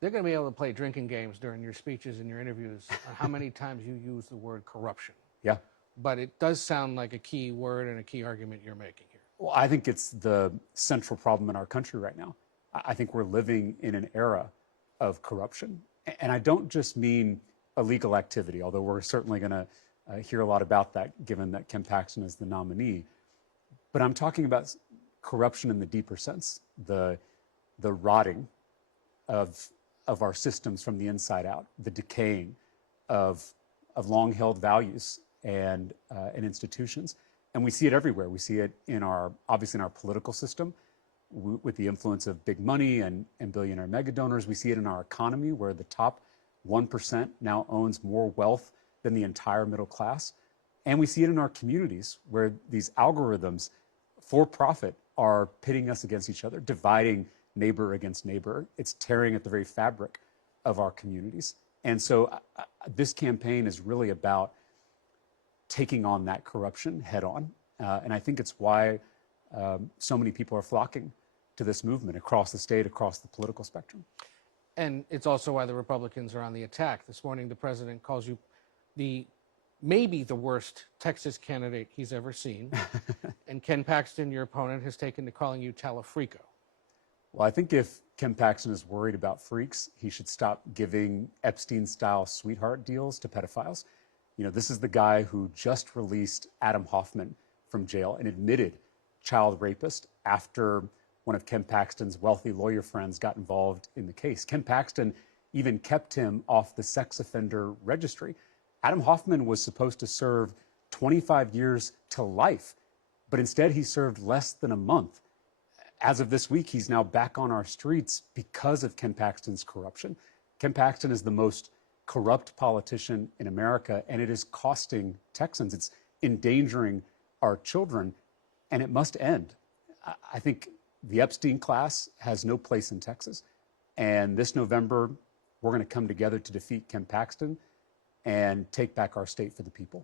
They're going to be able to play drinking games during your speeches and your interviews on how many times you use the word corruption. Yeah. But it does sound like a key word and a key argument you're making here. Well, I think it's the central problem in our country right now. I think we're living in an era of corruption. And I don't just mean illegal activity, although we're certainly going to hear a lot about that given that Ken Paxton is the nominee. But I'm talking about corruption in the deeper sense, the rotting of our systems from the inside out, the decaying of long-held values and institutions. And we see it everywhere. We see it obviously in our political system with the influence of big money and billionaire mega donors. We see it in our economy where the top 1% now owns more wealth than the entire middle class. And we see it in our communities where these algorithms for profit are pitting us against each other, dividing neighbor against neighbor. It's tearing at the very fabric of our communities. And so this campaign is really about taking on that corruption head on. And I think it's why so many people are flocking to this movement across the state, across the political spectrum. And it's also why the Republicans are on the attack. This morning, the president calls you maybe the worst Texas candidate he's ever seen. And Ken Paxton, your opponent, has taken to calling you Tala-freak-o. Well, I think if Ken Paxton is worried about freaks, he should stop giving Epstein-style sweetheart deals to pedophiles. You know, this is the guy who just released Adam Hoffman from jail, an admitted child rapist, after one of Ken Paxton's wealthy lawyer friends got involved in the case. Ken Paxton even kept him off the sex offender registry. Adam Hoffman was supposed to serve 25 years to life, but instead he served less than a month. As of this week, he's now back on our streets because of Ken Paxton's corruption. Ken Paxton is the most corrupt politician in America, and it is costing Texans. It's endangering our children, and it must end. I think the Epstein class has no place in Texas, and this November, we're going to come together to defeat Ken Paxton and take back our state for the people.